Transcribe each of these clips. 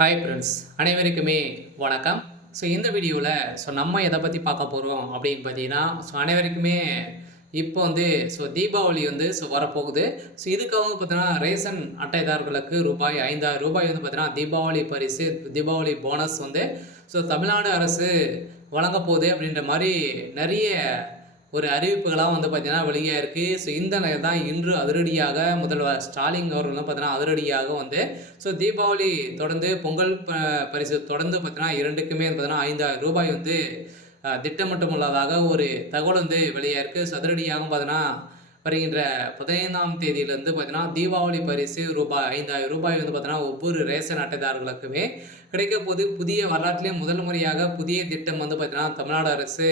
Hi friends, அனைவருக்குமே வணக்கம். இந்த வீடியோவில் நம்ம எதை பற்றி பார்க்க போகிறோம் அப்படின்னு பார்த்தீங்கன்னா, அனைவருக்குமே இப்போ தீபாவளி வரப்போகுது. இதுக்காக பார்த்தீங்கன்னா ரேஷன் அட்டைதாரர்களுக்கு ரூபாய் 5,000 பார்த்தீங்கன்னா தீபாவளி பரிசு, தீபாவளி போனஸ் தமிழ்நாடு அரசு வழங்க போகுது அப்படின்ற மாதிரி நிறைய ஒரு அறிவிப்புகளாக பார்த்தீங்கன்னா வெளியாயிருக்கு. இந்த நிலையில் தான் இன்று அதிரடியாக முதல்வர் ஸ்டாலின் அவர்கள் பார்த்தீங்கன்னா அதிரடியாக தீபாவளி தொடர்ந்து பொங்கல் பரிசு தொடர்ந்து பார்த்தீங்கன்னா இரண்டுக்குமே பார்த்தீங்கன்னா 5,000 திட்டமிட்டுள்ளதாக ஒரு தகவல் வெளியாயிருக்கு. அதிரடியாக பார்த்தீங்கன்னா வருகின்ற 15ஆம் தேதியிலேருந்து பார்த்தீங்கன்னா தீபாவளி பரிசு ரூபாய் 5,000 பார்த்தீங்கன்னா ஒவ்வொரு ரேஷன் அட்டைதாரர்களுக்குமே கிடைக்க போது. புதிய வரலாற்றிலே முதல் முறையாக புதிய திட்டம் பார்த்தீங்கன்னா தமிழ்நாடு அரசு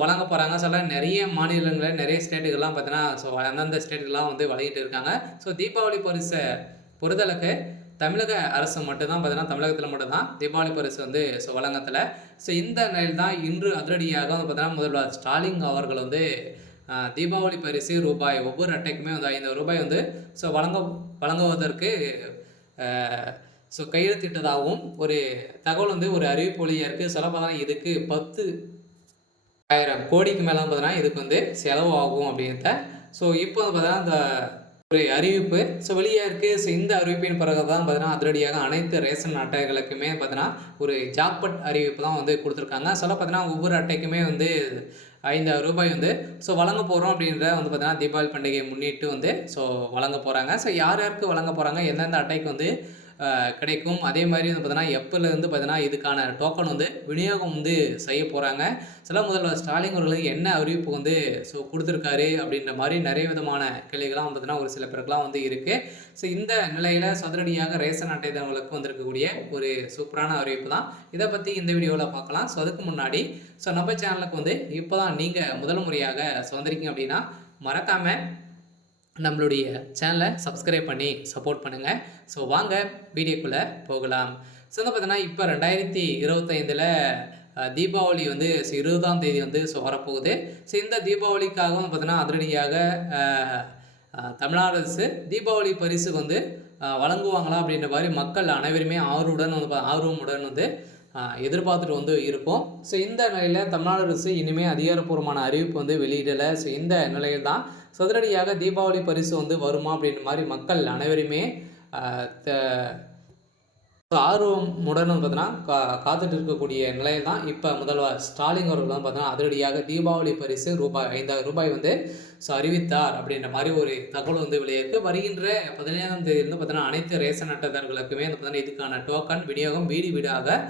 வழங்க போகிறாங்க. நிறைய மாநிலங்களில் நிறைய ஸ்டேட்டுகள்லாம் பார்த்தீங்கன்னா அந்தந்த ஸ்டேட்டுகள்லாம் வழங்கிட்டு இருக்காங்க. தீபாவளி பரிசை பொறுத்தளவுக்கு தமிழக அரசு மட்டும்தான் பார்த்தீங்கன்னா தமிழகத்தில் மட்டும்தான் தீபாவளி பரிசு வழங்கத்தில். இந்த நிலையில் தான் இன்று அதிரடியாக பார்த்தீங்கன்னா முதல்வர் ஸ்டாலின் அவர்கள் தீபாவளி பரிசு ரூபாய் ஒவ்வொரு அட்டைக்குமே 5,000 வழங்குவதற்கு கையெழுத்திட்டதாகவும் ஒரு தகவல் ஒரு அறிவிப்பு வழியாக இருக்குது. சொல்ல பார்த்தா இதுக்கு 10,000 கோடிக்கு மேலே பார்த்தீங்கன்னா இதுக்கு செலவு ஆகும் அப்படின்றத இப்போ பார்த்தீங்கன்னா இந்த ஒரு அறிவிப்பு வெளியாக இருக்குது. இந்த அறிவிப்பின் பிறகு தான் பார்த்தீங்கன்னா அதிரடியாக அனைத்து ரேஷன் அட்டைகளுக்குமே பார்த்தீங்கன்னா ஒரு ஜாக்பட் அறிவிப்பு தான் கொடுத்துருக்காங்க. பார்த்தீங்கன்னா ஒவ்வொரு அட்டைக்குமே 5,000 வழங்க போகிறோம் அப்படின்ற பார்த்தீங்கன்னா தீபாவளி பண்டிகையை முன்னிட்டு வழங்க போகிறாங்க. யார் யாருக்கு வழங்க போகிறாங்க, எந்தெந்த அட்டைக்கு கிடைக்கும், அதே மாதிரி பார்த்தீங்கன்னா எப்போலேருந்து பார்த்தீங்கன்னா இதுக்கான டோக்கன் விநியோகம் செய்ய போகிறாங்க. முதல்வர் ஸ்டாலின் அவர்களுக்கு என்ன அறிவிப்பு கொடுத்துருக்காரு அப்படின்ற மாதிரி நிறைய விதமான கேள்விகள்லாம் பார்த்தீங்கன்னா ஒரு சில பேருக்குலாம் இருக்குது. இந்த நிலையில் சதுரடியாக ரேஷன் அட்டைதாரர்களுக்கு வந்திருக்கக்கூடிய ஒரு சூப்பரான அறிவிப்பு தான். இதை பற்றி இந்த வீடியோவில் பார்க்கலாம். அதுக்கு முன்னாடி நம்ம சேனலுக்கு இப்போ தான் நீங்கள் முதல் முறையாக வந்திருக்கீங்க அப்படின்னா மறக்காமல் நம்மளுடைய சேனலை சப்ஸ்கிரைப் பண்ணி சப்போர்ட் பண்ணுங்கள். வாங்க வீடியோக்குள்ளே போகலாம். பார்த்தீங்கன்னா இப்போ 2025 தீபாவளி 20ஆம் தேதி வரப்போகுது. இந்த தீபாவளிக்காக பார்த்தீங்கன்னா அதிரடியாக தமிழ்நாடு அரசு தீபாவளி பரிசு வழங்குவாங்களா அப்படின்ற மாதிரி மக்கள் அனைவருமே ஆர்வமுடன் எதிர்பார்த்துட்டு இருக்கோம். இந்த நிலையில் தமிழ்நாடு அரசு இனிமேல் அதிகாரப்பூர்வமான அறிவிப்பு வெளியிடலை. இந்த நிலையில் தான் சதுரடியாக தீபாவளி பரிசு வருமா அப்படின்ற மாதிரி மக்கள் அனைவருமே ஆர்வமுடன் பார்த்தீங்கன்னா காத்துட்டு இருக்கக்கூடிய நிலையில் தான் இப்போ முதல்வர் ஸ்டாலின் அவர்கள் பார்த்தீங்கன்னா அதிரடியாக தீபாவளி பரிசு ரூபாய் 5,000 அறிவித்தார் அப்படின்ற மாதிரி ஒரு தகவல் வெளியிருக்கு. வருகின்ற 15ஆம் தேதியிலிருந்து பார்த்தீங்கன்னா அனைத்து ரேஷன் அட்டைதாரர்களுக்குமே பார்த்தீங்கன்னா இதுக்கான டோக்கன் விநியோகம் வீடு வீடாக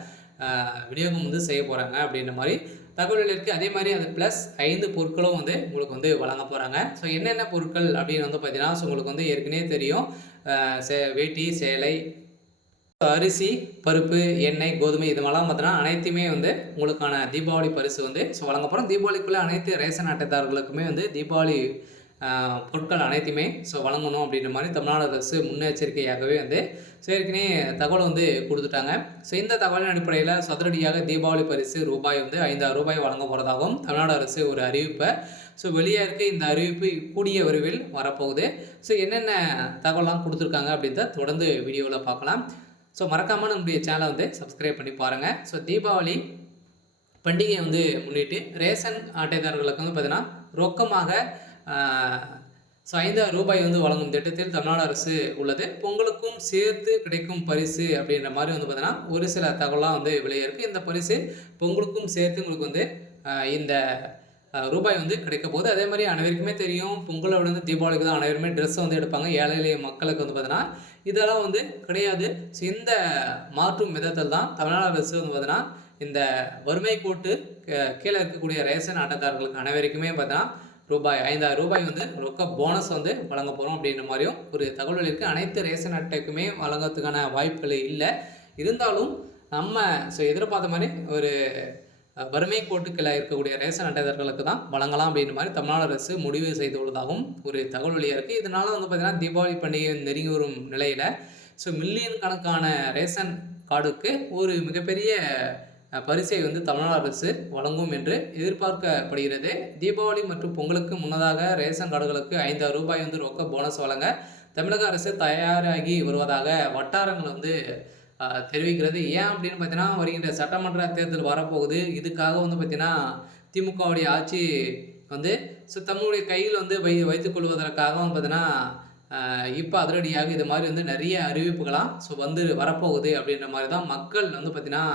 விநியோகம் செய்ய போகிறாங்க அப்படின்ற மாதிரி தகவல்கள் இருக்குது. அதே மாதிரி அது ப்ளஸ் 5 பொருட்களும் உங்களுக்கு வழங்க போகிறாங்க. என்னென்ன பொருட்கள் அப்படின்னு பார்த்தீங்கன்னா உங்களுக்கு ஏற்கனவே தெரியும். வேட்டி, சேலை, அரிசி, பருப்பு, எண்ணெய், கோதுமை இது மாதிரிலாம் பார்த்தீங்கன்னா அனைத்துமே உங்களுக்கான தீபாவளி பரிசு வழங்க போகிறோம். தீபாவளிக்குள்ளே அனைத்து ரேஷன் அட்டைதாரர்களுக்குமே தீபாவளி பொருட்கள் அனைத்துமே வழங்கணும் அப்படின்ற மாதிரி தமிழ்நாடு அரசு முன்னெச்சரிக்கையாகவே ஏற்கனவே தகவல் கொடுத்துட்டாங்க. இந்த தகவலின் அடிப்படையில் சதுரடியாக தீபாவளி பரிசு ரூபாய் 5,000 வழங்க போகிறதாகவும் தமிழ்நாடு அரசு ஒரு அறிவிப்பை வெளியாக இருக்குது. இந்த அறிவிப்பு கூடிய விரைவில் வரப்போகுது. என்னென்ன தகவலாம் கொடுத்துருக்காங்க அப்படின்றத தொடர்ந்து வீடியோவில் பார்க்கலாம். மறக்காமல் நம்முடைய சேனலை சப்ஸ்கிரைப் பண்ணி பாருங்கள். தீபாவளி பண்டிகையை முன்னிட்டு ரேஷன் அட்டைதாரர்களுக்கு பார்த்தீங்கன்னா ரொக்கமாக 5,000 வழங்கும் திட்டத்தில் தமிழ்நாடு அரசு உள்ளது. பொங்கலுக்கும் சேர்த்து கிடைக்கும் பரிசு அப்படின்ற மாதிரி பார்த்தீங்கன்னா ஒரு சில தகவலாம் வெளியே இருக்குது. இந்த பரிசு பொங்கலுக்கும் சேர்த்து உங்களுக்கு இந்த ரூபாய் கிடைக்க போகுது. அதே மாதிரி அனைவருக்குமே தெரியும், பொங்கலை விட தீபாவளிக்கு தான் அனைவருமே ட்ரெஸ் மக்களுக்கு பார்த்தீங்கன்னா இதெல்லாம் கிடையாது. இந்த மாற்றும் விதத்தில் தான் தமிழ்நாடு அரசு பார்த்தீங்கன்னா இந்த வறுமை கோட்டு கீழே இருக்கக்கூடிய ரேஷன் அட்டைதாரர்களுக்கு அனைவருக்குமே பார்த்தீங்கன்னா ரூபாய் 5,000 ரொக்க போனஸ் வழங்க போகிறோம் அப்படின்ற மாதிரியும் ஒரு தகவல் இருக்குது. அனைத்து ரேஷன் அட்டைக்குமே வழங்கிறதுக்கான வாய்ப்புகள் இல்லை. இருந்தாலும் நம்ம எதிர்பார்த்த மாதிரி ஒரு வறுமை கோட்டுக்களை இருக்கக்கூடிய ரேஷன் அட்டைதாரர்களுக்கு தான் வழங்கலாம் அப்படின்ற மாதிரி தமிழ்நாடு அரசு முடிவு செய்துள்ளதாகவும் ஒரு தகவல் வெளியாக இருக்குது. இதனால் பார்த்தீங்கன்னா தீபாவளி பண்டிகை நெருங்கி வரும் நிலையில் மில்லியன் கணக்கான ரேஷன் கார்டுக்கு ஒரு மிகப்பெரிய பரிசை தமிழ்நாடு அரசு வழங்கும் என்று எதிர்பார்க்கப்படுகிறது. தீபாவளி மற்றும் பொங்கலுக்கு முன்னதாக ரேஷன் கார்டுகளுக்கு 5,000 ரொக்க போனஸ் வழங்க தமிழக அரசு தயாராகி வருவதாக வட்டாரங்கள் வந்து தெரிவிக்கிறது. ஏன் அப்படின்னு பார்த்தீங்கன்னா, வருகின்ற சட்டமன்ற தேர்தல் வரப்போகுது. இதுக்காக வந்து பார்த்தீங்கன்னா, திமுகவுடைய ஆட்சி வந்து தன்னுடைய கையில் வந்து வைத்துக் கொள்வதற்காக வந்து பார்த்தீங்கன்னா, இப்ப அதிரடியாக இது மாரி வந்து நெறைய அறிவிப்புகளாம் வந்து வரப்போகுது அப்படின்ற மாரி தான் மக்கள் வந்து பார்த்தீங்கன்னா,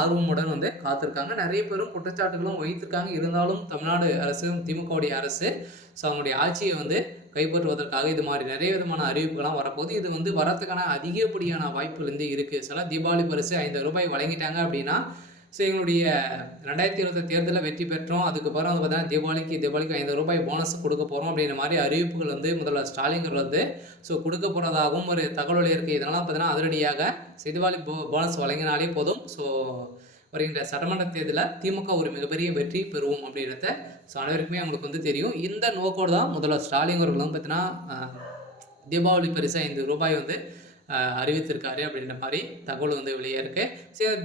ஆர்வமுடன் வந்து காத்திருக்காங்க. நெறைய பேரும் குற்றச்சாட்டுகளும் வைத்திருக்காங்க. இருந்தாலும் தமிழ்நாடு அரசு, திமுகவுடைய அரசு அவங்களுடைய ஆட்சிய வந்து கைப்பற்றுவதற்காக இது மாரி நெறைய விதமான அறிவிப்புகள்லாம் வரப்போகுது. இது வந்து வரதுக்கான அதிகப்படியான வாய்ப்புகள் வந்து இருக்கு. சில தீபாவளி பரிசு ரூ. 5 வழங்கிட்டாங்க அப்படின்னா, எங்களுடைய 2020 தேர்தல்ல வெற்றி பெற்றோம். அதுக்கப்புறம் வந்து பார்த்தீங்கன்னா, தீபாவளிக்கு ரூ. 5 போனஸ் குடுக்க போறோம் அப்படின்ற மாரி அறிவிப்புகள் வந்து முதல்வர் ஸ்டாலின் அவர்கள் வந்து குடுக்க போறதாகவும் ஒரு தகவல் இருக்கு. இதனால பார்த்தீங்கன்னா, அதிரடியாக தீபாவளி போனஸ் வழங்கினாலே போதும். வருகின்ற சட்டமன்ற தேர்தலில் திமுக ஒரு மிகப்பெரிய வெற்றி பெறுவோம் அப்படின்றத அனைவருக்குமே அவங்களுக்கு வந்து தெரியும். இந்த நோக்கோடு தான் முதல்வர் ஸ்டாலின் அவர்கள் வந்து பார்த்தீங்கன்னா, தீபாவளி பரிசு ரூ. 5 வந்து அறிவித்திருக்காரு அப்படின்ற மாதிரி தகவல் வந்து வெளியே இருக்கு.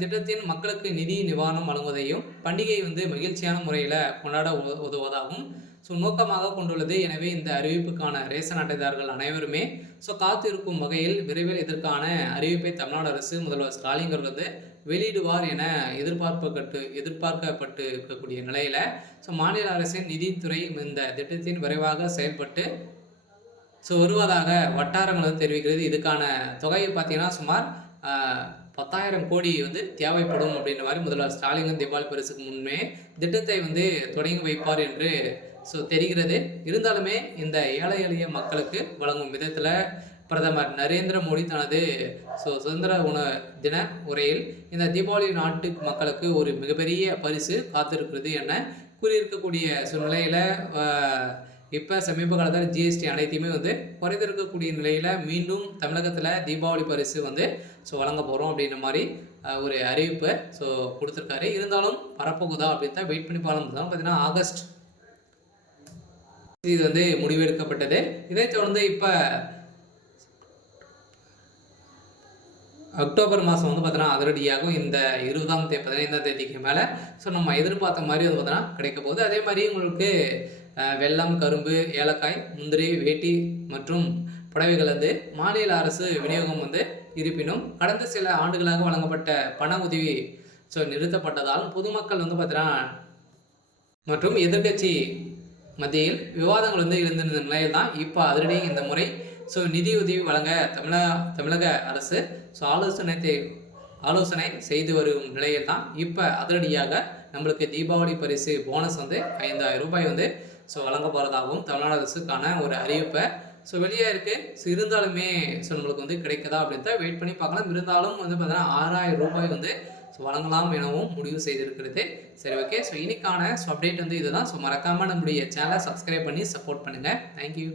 திட்டத்தின் மக்களுக்கு நிதி நிவாரணம் வழங்குவதையும் பண்டிகை வந்து மகிழ்ச்சியான முறையில் கொண்டாட உதவுவதாகவும் நோக்கமாக கொண்டுள்ளது. எனவே இந்த அறிவிப்புக்கான ரேஷன் அட்டைதாரர்கள் அனைவருமே காத்திருக்கும் வகையில் விரைவில் இதற்கான அறிவிப்பை தமிழ்நாடு அரசு முதல்வர் ஸ்டாலின் அவர்கள் வந்து வெளியிடுவார் என எதிர்பார்க்கப்பட்டு இருக்கக்கூடிய நிலையில மாநில அரசின் நிதித்துறை இந்த திட்டத்தின் விரைவாக செயல்பட்டு வருவதாக வட்டாரங்கள் வந்து தெரிவிக்கிறது. இதுக்கான தொகையை பார்த்தீங்கன்னா சுமார் 10,000 கோடி வந்து தேவைப்படும் அப்படின்ற மாதிரி முதல்வர் ஸ்டாலின் தீபாவளி பரிசுக்கு முன்பே திட்டத்தை வந்து தொடங்கி வைப்பார் என்று தெரிகிறது. இருந்தாலுமே இந்த ஏழை எளிய மக்களுக்கு வழங்கும் விதத்தில் பிரதமர் நரேந்திர மோடி தனது சுதந்திர தின உரையில் இந்த தீபாவளி நாட்டு மக்களுக்கு ஒரு மிகப்பெரிய பரிசு காத்திருக்கிறது என கூறியிருக்கக்கூடிய சூழ்நிலையில் இப்போ சமீப காலத்தில் ஜிஎஸ்டி அனைத்தையுமே வந்து குறைந்திருக்கக்கூடிய நிலையில் மீண்டும் தமிழகத்தில் தீபாவளி பரிசு வந்து வழங்க போகிறோம் அப்படின்ற மாதிரி ஒரு அறிவிப்பை கொடுத்துருக்காரு. இருந்தாலும் வரப்போகுதா அப்படின்னு தான் வெயிட் பண்ணி பார்க்கலாம். பார்த்தீங்கன்னா ஆகஸ்ட் இது வந்து முடிவெடுக்கப்பட்டது. இதைத் தொடர்ந்து இப்போ அக்டோபர் மாதம் வந்து பார்த்தீங்கன்னா அதிரடியாகவும் இந்த 15ஆம் தேதிக்கு மேலே நம்ம எதிர்பார்த்த மாதிரி வந்து பார்த்தீங்கன்னா கிடைக்க போகுது. அதே மாதிரி உங்களுக்கு வெல்லம், கரும்பு, ஏலக்காய், முந்திரி, வேட்டி மற்றும் புடவைகள் வந்து மாநில அரசு விநியோகம் வந்து இருப்பினும் கடந்த சில ஆண்டுகளாக வழங்கப்பட்ட பண உதவி நிறுத்தப்பட்டதால் பொதுமக்கள் வந்து பார்த்தீங்கன்னா மற்றும் எதிர்கட்சி மத்தியில் விவாதங்கள் வந்து இருந்திருந்த நிலையில் தான் இப்போ அதிரடி இந்த முறை நிதியுதவி வழங்க தமிழக அரசு ஆலோசனை செய்து வரும் நிலையில் தான் இப்போ அதிரடியாக நம்மளுக்கு தீபாவளி பரிசு போனஸ் வந்து 5,000 ரூபாய் வந்து வழங்க போகிறதாகவும் தமிழ்நாடு அரசுக்கான ஒரு அறிவிப்பை வெளியே இருக்குது. இருந்தாலுமே நம்மளுக்கு வந்து கிடைக்குதா அப்படின்னு தான் வெயிட் பண்ணி பார்க்கலாம். இருந்தாலும் வந்து பார்த்தீங்கன்னா 6,000 ரூபாய் வந்து வழங்கலாம் எனவும் முடிவு செய்திருக்கிறது. சரி, ஓகே. இன்னைக்கான அப்டேட் வந்து இதுதான். மறக்காமல் நம்முடைய சேனலை சப்ஸ்கிரைப் பண்ணி சப்போர்ட் பண்ணுங்கள். தேங்க்யூ.